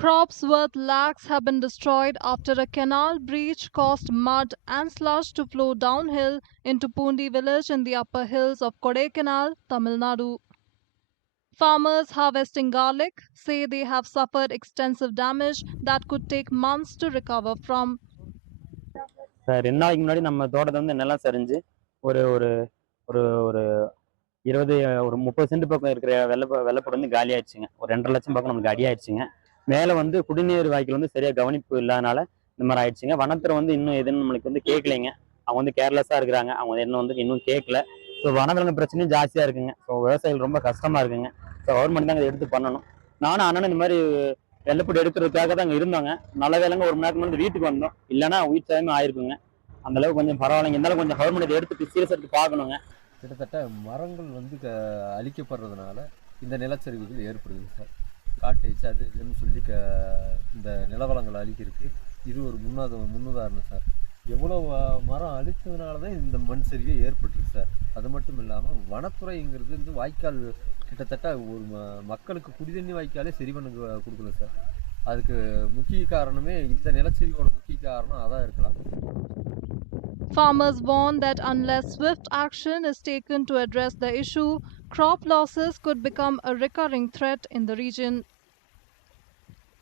Crops worth lakhs have been destroyed after a canal breach caused mud and slush to flow downhill into Pundi village in the upper hills of Kodaikanal, Tamil Nadu. Farmers harvesting garlic say they have suffered extensive damage that could take months to recover from. Sir 2 நாளைக்கு முன்னாடி நம்ம தோட்டத்தை வந்து நிலம் சரிஞ்சு ஒரு ஒரு ஒரு ஒரு 20 ஒரு 30 சென்ட் பக்கம் இருக்கிற வெள்ளப்படு வந்து காலி ஆயிடுச்சுங்க. ஒரு 2.5 லட்சம் பக்கம் நமக்கு அடி ஆயிடுச்சுங்க. மேலே வந்து குடிநீர் வாய்க்கால் வந்து சரியா கவனிப்பு இல்லாதனால இந்த மாதிரி ஆயிடுச்சுங்க. வனத்துறை வந்து இன்னும் எதுவும் நம்மளுக்கு வந்து கேட்கலைங்க. அவங்க வந்து கேர்லெஸ்ஸாக இருக்கிறாங்க. அவங்க என்ன வந்து இன்னும் கேட்கல. ஸோ வனவிலங்கு பிரச்சனையும் ஜாஸ்தியாக இருக்குங்க. ஸோ விவசாயிகள் ரொம்ப கஷ்டமா இருக்குங்க. ஸோ கவர்மெண்ட் தான் இதை எடுத்து பண்ணணும். நானும் அண்ணனும் இந்த மாதிரி வெள்ளப்பட்டு எடுக்கிறதுக்காக தான் அங்கே இருந்தாங்க. நல்ல வேலைங்க 1 மணி நேரத்துக்கு முன்னாடி வீட்டுக்கு வந்தோம். இல்லைன்னா உயிர் சேதமே ஆயிருக்குங்க. அந்த அளவுக்கு கொஞ்சம் பரவாயில்லைங்க. இருந்தாலும் கொஞ்சம் கவர்மெண்ட் இதை எடுத்து சீரியஸ் எடுத்து பார்க்கணுங்க. கிட்டத்தட்ட மரங்கள் வந்து அழிக்கப்படுறதுனால இந்த நிலச்சரிவுகள் ஏற்படுது சார். காட்டேஜ் அது இதுன்னு சொல்லி இந்த நிலவளங்களை அழிக்கிறதுக்கு இது ஒரு முன்னுதாரணம் சார். எவ்வளோ மரம் அழிச்சதுனால தான் இந்த மண் சரிவே ஏற்பட்டுருக்கு சார். அது மட்டும் இல்லாமல் வனத்துறைங்கிறது வந்து வாய்க்கால் கிட்டத்தட்ட ஒரு மக்களுக்கு குடிதண்ணி வாய்க்காலே சரி பண்ண கொடுக்கல சார். அதுக்கு முக்கிய காரணமே இந்த நிலச்சரிவோட முக்கிய காரணம் அதான் இருக்கலாம். Farmers warn that unless swift action is taken to address the issue, crop losses could become a recurring threat in the region.